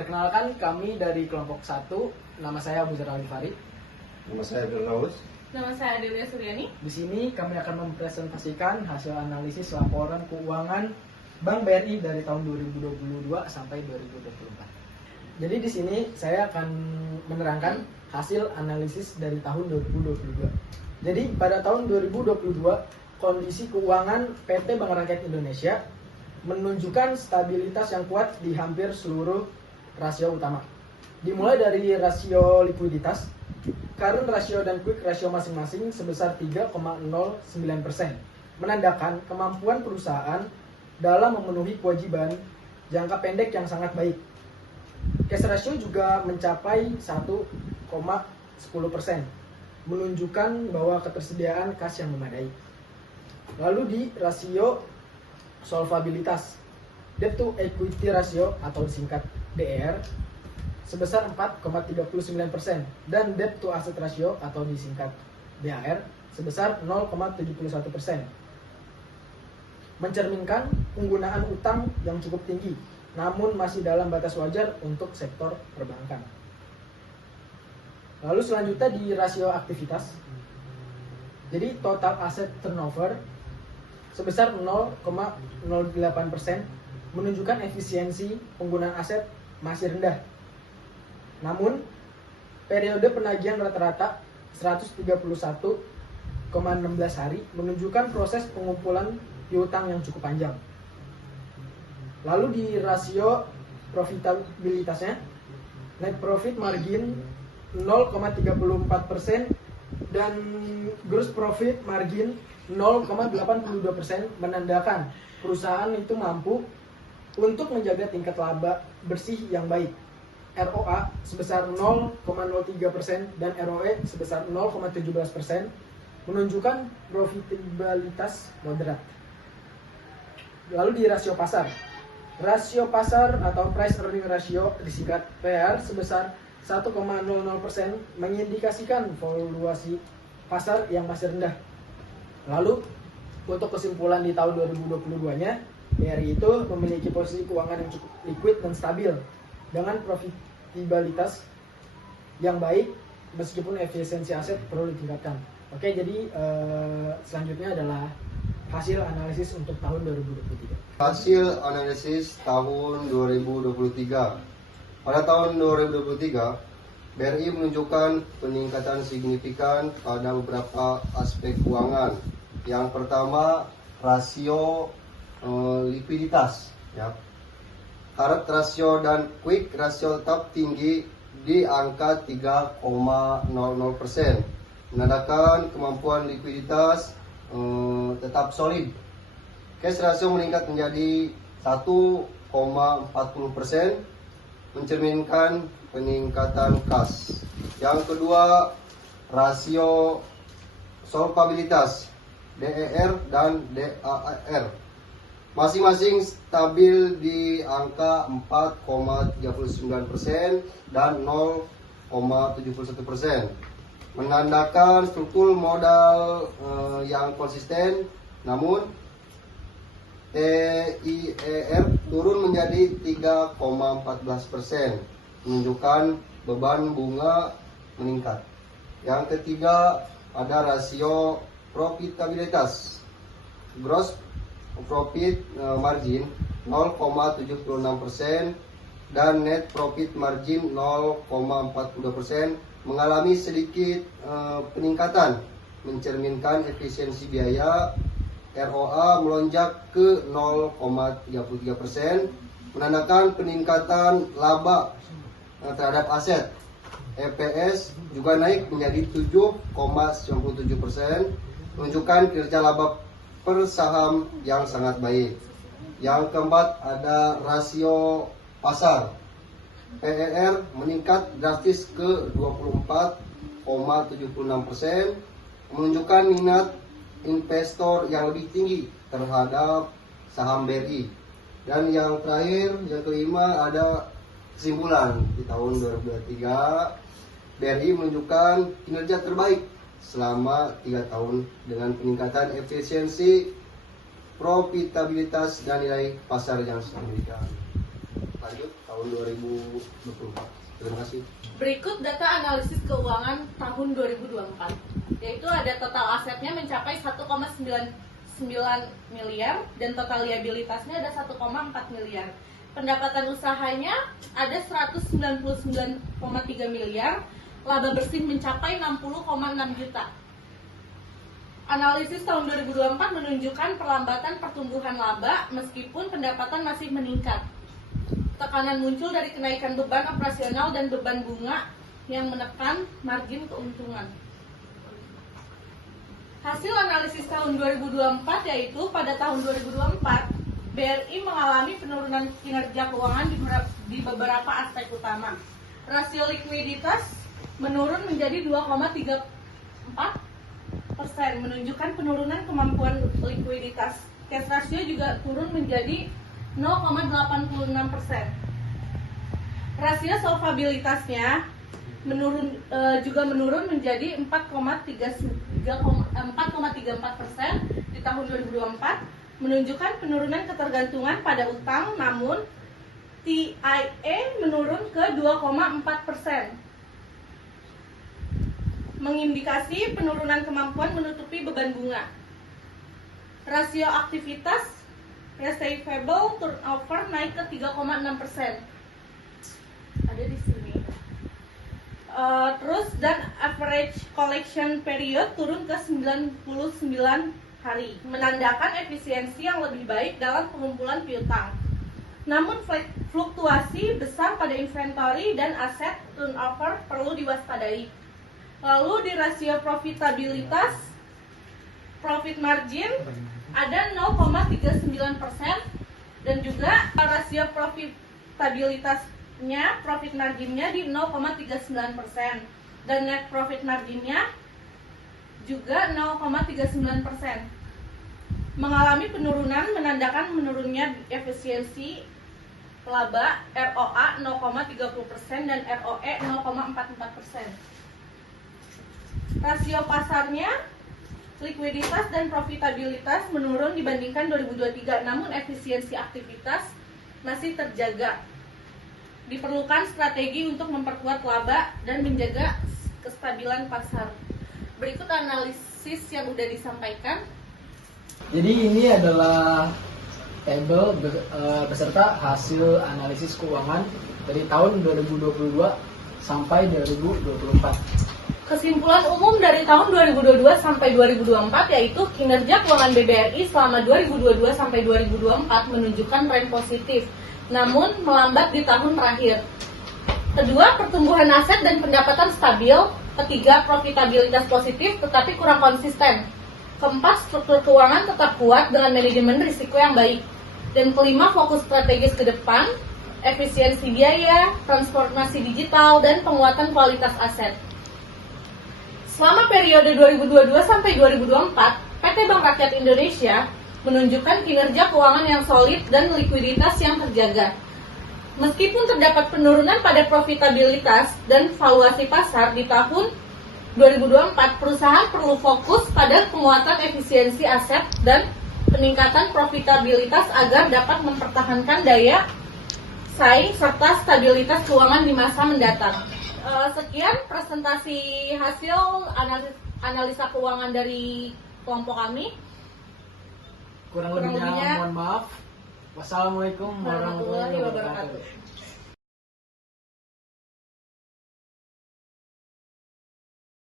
Perkenalkan, kami dari kelompok 1. Nama saya Abu Zara Alifari. Nama saya Bernaus. Nama saya Adelia Suryani. Di sini kami akan mempresentasikan hasil analisis laporan keuangan Bank BRI dari tahun 2022 sampai 2024. Jadi di sini saya akan menerangkan hasil analisis dari tahun 2022. Jadi pada tahun 2022, kondisi keuangan PT Bank Rakyat Indonesia menunjukkan stabilitas yang kuat di hampir seluruh rasio utama. Dimulai dari rasio likuiditas, current ratio dan quick ratio masing-masing sebesar 3,09%, menandakan kemampuan perusahaan dalam memenuhi kewajiban jangka pendek yang sangat baik. Cash ratio juga mencapai 1,10%, menunjukkan bahwa ketersediaan kas yang memadai. Lalu di rasio solvabilitas, debt to equity ratio atau disingkat DER sebesar 4,39% dan debt to asset ratio atau disingkat DAR sebesar 0,71%. Mencerminkan penggunaan utang yang cukup tinggi, namun masih dalam batas wajar untuk sektor perbankan. Lalu selanjutnya di rasio aktivitas. Jadi total asset turnover sebesar 0,08%, menunjukkan efisiensi penggunaan aset masih rendah. Namun, periode penagihan rata-rata 131,16 hari menunjukkan proses pengumpulan piutang yang cukup panjang. Lalu di rasio profitabilitasnya, net profit margin 0,34% dan gross profit margin 0,82%, menandakan perusahaan itu mampu untuk menjaga tingkat laba bersih yang baik. ROA sebesar 0,03% dan ROE sebesar 0,17%, menunjukkan profitabilitas moderat. Lalu di rasio pasar. Rasio pasar atau price earning ratio disingkat PR sebesar 1,00%, mengindikasikan valuasi pasar yang masih rendah. Lalu untuk kesimpulan di tahun 2022-nya, BRI itu memiliki posisi keuangan yang cukup liquid dan stabil dengan profitabilitas yang baik meskipun efisiensi aset perlu ditingkatkan. Oke, jadi selanjutnya adalah hasil analisis untuk tahun 2023. Hasil analisis tahun 2023. Pada tahun 2023, BRI menunjukkan peningkatan signifikan pada beberapa aspek keuangan. Yang pertama, rasio likuiditas, ya. Current ratio dan quick ratio tetap tinggi di angka 3,00%, menandakan kemampuan likuiditas tetap solid. Cash ratio meningkat menjadi 1,40%, mencerminkan peningkatan kas. Yang kedua, rasio solvabilitas DER dan DAR masing-masing stabil di angka 4,39% dan 0,71%, menandakan struktur modal yang konsisten. Namun TIER turun menjadi 3,14%, menunjukkan beban bunga meningkat. Yang ketiga, ada rasio profitabilitas. Gross profit margin 0,76% dan net profit margin 0,42%, mengalami sedikit peningkatan, mencerminkan efisiensi biaya. ROA melonjak ke 0,33%, menandakan peningkatan laba terhadap aset. EPS juga naik menjadi 7,97%, menunjukkan kinerja laba per saham yang sangat baik. Yang keempat, ada rasio pasar. PER meningkat drastis ke 24,76%, menunjukkan minat investor yang lebih tinggi terhadap saham BRI. Dan yang terakhir, yang kelima, ada kesimpulan di tahun 2023, BRI menunjukkan kinerja terbaik selama 3 tahun dengan peningkatan efisiensi, profitabilitas dan nilai pasar yang signifikan. Lanjut. tahun 2024. Terima kasih. Berikut data analisis keuangan tahun 2024, yaitu ada total asetnya mencapai 1,99 miliar dan total liabilitasnya ada 1,4 miliar. Pendapatan usahanya ada 199,3 miliar, laba bersih mencapai 60,6 juta. Analisis tahun 2024 menunjukkan perlambatan pertumbuhan laba meskipun pendapatan masih meningkat. Tekanan muncul dari kenaikan beban operasional dan beban bunga yang menekan margin keuntungan. Hasil analisis tahun 2024 yaitu pada tahun 2024 BRI mengalami penurunan kinerja keuangan di beberapa aspek utama. Rasio likuiditas menurun menjadi 2,34%, menunjukkan penurunan kemampuan likuiditas. Cash ratio juga turun menjadi 0,86%. Rasio solvabilitasnya juga menurun menjadi 4,34% di tahun 2024, menunjukkan penurunan ketergantungan pada utang, namun TIE menurun ke 2,4%, mengindikasi penurunan kemampuan menutupi beban bunga. Rasio aktivitas receivable turnover naik ke 3,6%. Ada di sini. Terus dan average collection period turun ke 99 hari, menandakan efisiensi yang lebih baik dalam pengumpulan piutang. Namun fluktuasi besar pada inventory dan aset turnover perlu diwaspadai. Lalu di rasio profitabilitas, profit margin ada 0,39% dan juga rasio profitabilitasnya, profit marginnya di 0,39% dan net profit marginnya juga 0,39%. Mengalami penurunan menandakan menurunnya efisiensi laba, ROA 0,30% dan ROE 0,44%. Rasio pasarnya, likuiditas dan profitabilitas menurun dibandingkan 2023, namun efisiensi aktivitas masih terjaga. Diperlukan strategi untuk memperkuat laba dan menjaga kestabilan pasar. Berikut analisis yang sudah disampaikan. Jadi ini adalah tabel beserta hasil analisis keuangan dari tahun 2022 sampai 2024. Kesimpulan umum dari tahun 2022 sampai 2024 yaitu kinerja keuangan BBRI selama 2022 sampai 2024 menunjukkan tren positif, namun melambat di tahun terakhir. Kedua, pertumbuhan aset dan pendapatan stabil. Ketiga, profitabilitas positif tetapi kurang konsisten. Keempat, struktur keuangan tetap kuat dengan manajemen risiko yang baik. Dan kelima, fokus strategis ke depan, efisiensi biaya, transformasi digital, dan penguatan kualitas aset. Selama periode 2022 sampai 2024, PT Bank Rakyat Indonesia menunjukkan kinerja keuangan yang solid dan likuiditas yang terjaga. Meskipun terdapat penurunan pada profitabilitas dan valuasi pasar di tahun 2024, perusahaan perlu fokus pada penguatan efisiensi aset dan peningkatan profitabilitas agar dapat mempertahankan daya saing serta stabilitas keuangan di masa mendatang. Sekian presentasi hasil analisa keuangan dari kelompok kami. Kurang lebihnya mohon maaf. Wassalamualaikum warahmatullahi wabarakatuh.